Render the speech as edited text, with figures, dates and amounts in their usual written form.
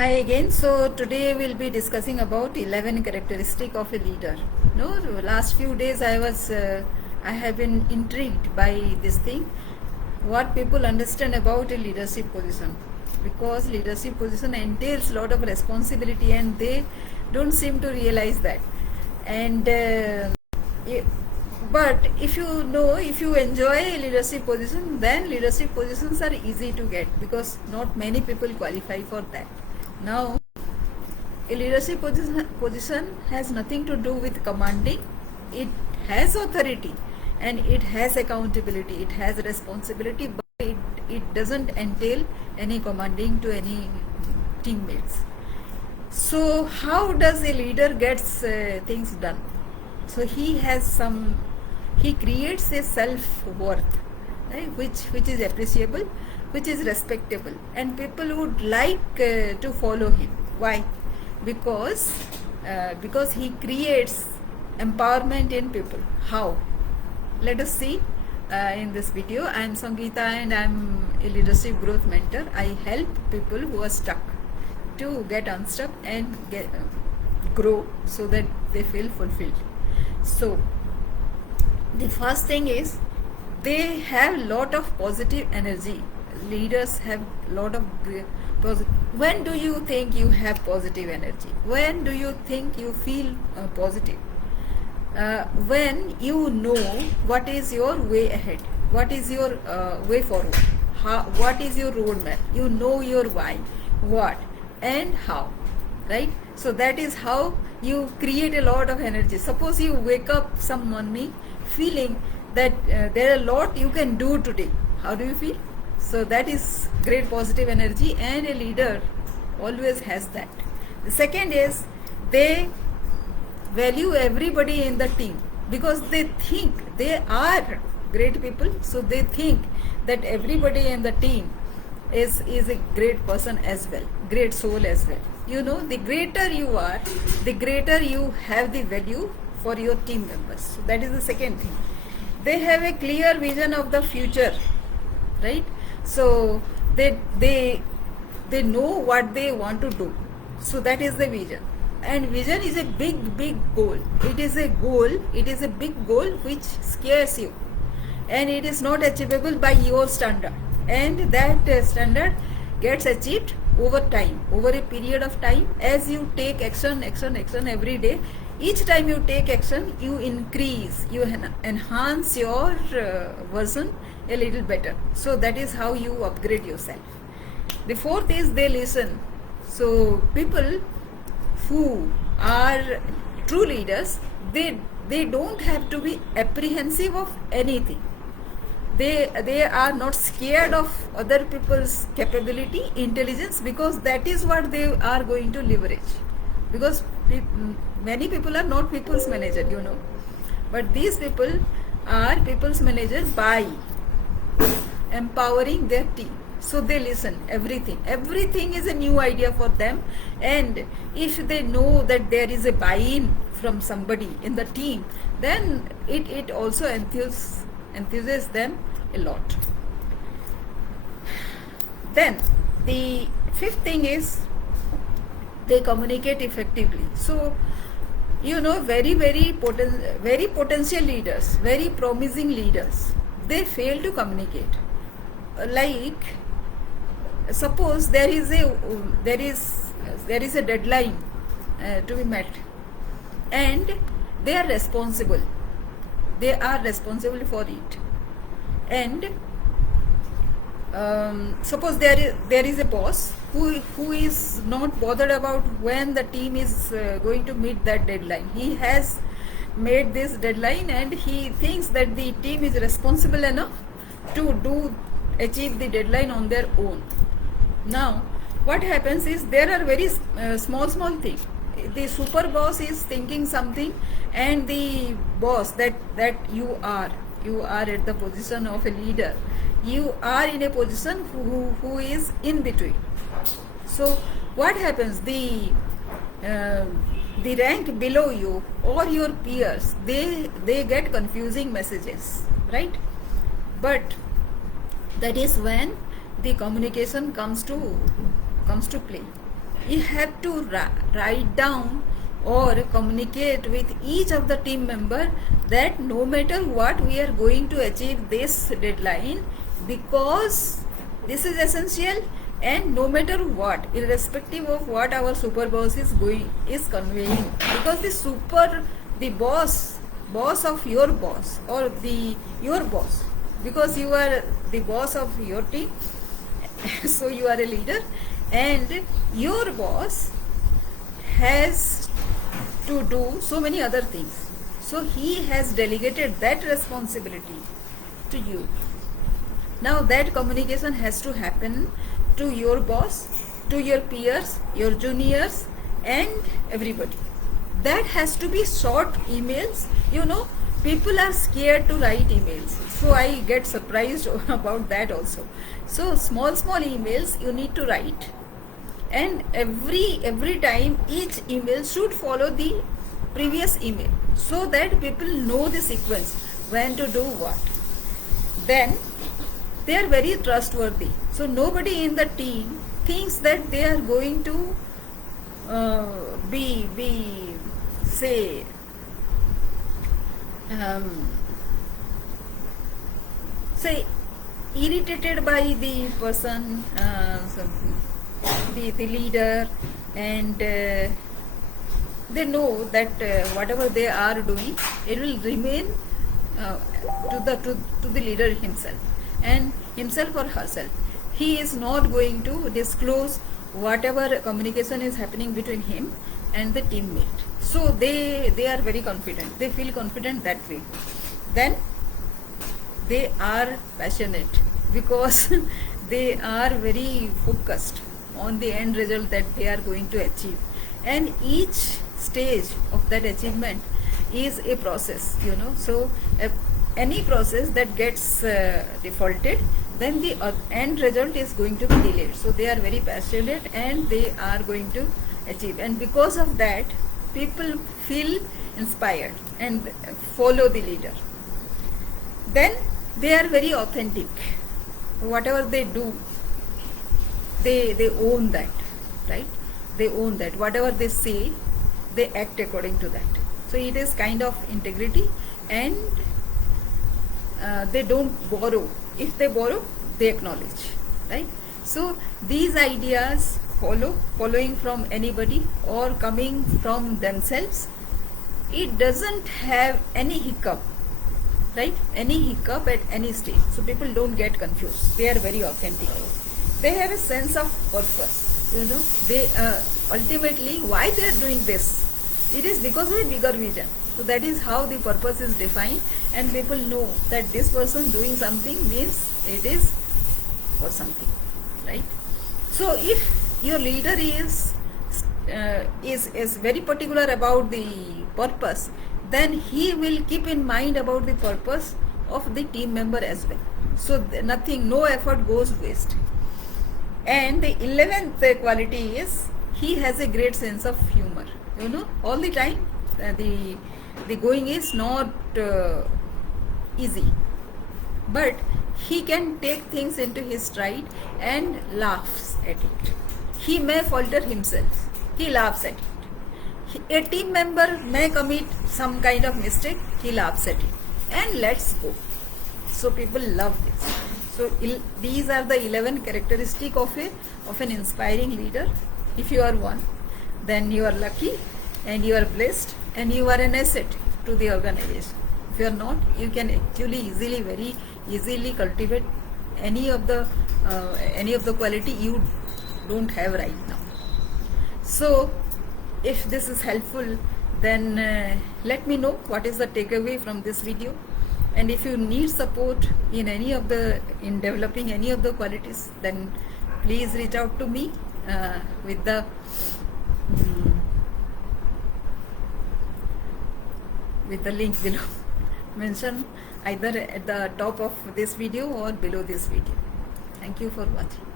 Hi again. So today we'll be discussing about 11 characteristic of a leader. No, the last few days I have been intrigued by this thing. What people understand about a leadership position, because leadership position entails a lot of responsibility and they don't seem to realize that. And but if you enjoy a leadership position, then leadership positions are easy to get because not many people qualify for that. Now, a leadership position has nothing to do with commanding. It has authority and it has accountability, it has responsibility, but it doesn't entail any commanding to any teammates. So how does a leader gets things done? So he creates a self-worth, right, which is appreciable, which is respectable, and people would like to follow him. Why? Because he creates empowerment in people. How? Let us see in this video. I am Sangeeta and I am a leadership growth mentor. I help people who are stuck to get unstuck and grow so that they feel fulfilled. So the first thing is they have lot of positive energy. Leaders have lot of positive. When do you think you have positive energy? When do you think you feel positive? When you know what is your way ahead, what is your way forward, what is your roadmap, you know your why, what and how, right? So that is how you create a lot of energy. Suppose you wake up some morning feeling that there are a lot you can do today. How do you feel? So that is great positive energy, and a leader always has that. The second is they value everybody in the team because they think they are great people, so they think that everybody in the team is a great person as well, great soul as well. You know, the greater you are, the greater you have the value for your team members. So that is the second thing. They have a clear vision of the future, right? So they know what they want to do. So that is the vision. And vision is a big goal. It is a big goal which scares you, and it is not achievable by your standard, and that standard gets achieved over time, over a period of time, as you take action every day. Each time you take action, you increase, you enhance your version a little better. So that is how you upgrade yourself. The fourth is they listen. So people who are true leaders, they don't have to be apprehensive of anything. They are not scared of other people's capability, intelligence, because that is what they are going to leverage. Because many people are not people's manager, you know, but these people are people's manager by empowering their team. So they listen everything is a new idea for them, and if they know that there is a buy-in from somebody in the team, then it also enthuses them a lot. Then the fifth thing is they communicate effectively. So you know, very potential leaders, very promising leaders, they fail to communicate. Like suppose there is a deadline to be met, and they are responsible for it, and suppose there is a boss who is not bothered about when the team is going to meet that deadline. He has made this deadline and he thinks that the team is responsible enough to achieve the deadline on their own. Now what happens is there are very small things. The super boss is thinking something, and the boss that you are at the position of a leader, you are in a position who is in between. So what happens, the rank below you or your peers, they get confusing messages, right? But that is when the communication comes to play. you have to write down or communicate with each of the team member that no matter what we are going to achieve this deadline, because this is essential, and no matter what, irrespective of what our super boss is conveying, because the boss of your boss, or your boss, because you are the boss of your team, so you are a leader, and your boss has to do so many other things, so he has delegated that responsibility to you. Now that communication has to happen to your boss, to your peers, your juniors, and everybody. That has to be short emails. People are scared to write emails, so I get surprised about that also. So small emails you need to write, and every time each email should follow the previous email, so that people know the sequence, when to do what. Then they are very trustworthy, so nobody in the team thinks that they are going to be say say irritated by the person, the leader, and they know that whatever they are doing, it will remain to the leader himself, and himself or herself. He is not going to disclose whatever communication is happening between him and the teammate. So they are very confident. They feel confident that way. Then they are passionate, because they are very focused on the end result that they are going to achieve, and each stage of that achievement is a process. So any process that gets defaulted, then the end result is going to be delayed. So they are very passionate, and they are going to achieve, and because of that people feel inspired and follow the leader. Then they are very authentic. Whatever they do, they own that, right? They own that. Whatever they say, they act according to that. So it is kind of integrity, and they don't borrow. If they borrow, they acknowledge, right? So these ideas, following from anybody or coming from themselves, it doesn't have any hiccup, right? Any hiccup at any stage. So people don't get confused. They are very authentic. They have a sense of purpose. They ultimately, why they are doing this, it is because of a bigger vision. So that is how the purpose is defined, and people know that this person doing something means it is for something, right? So if your leader is very particular about the purpose, then he will keep in mind about the purpose of the team member as well. So no effort goes waste. And the 11th quality is, he has a great sense of humor. All the time the going is not easy, but he can take things into his stride and laughs at it. He may falter himself, he laughs at it. A team member may commit some kind of mistake, he laughs at it and lets go. So people love this. So these are the 11 characteristics of an inspiring leader. If you are one, then you are lucky, and you are blessed, and you are an asset to the organization. If you are not, you can actually very easily cultivate any of the quality you don't have right now. So if this is helpful, then let me know what is the takeaway from this video. And if you need support in developing any of the qualities, then please reach out to me with the link below. Mention either at the top of this video or below this video. Thank you for watching.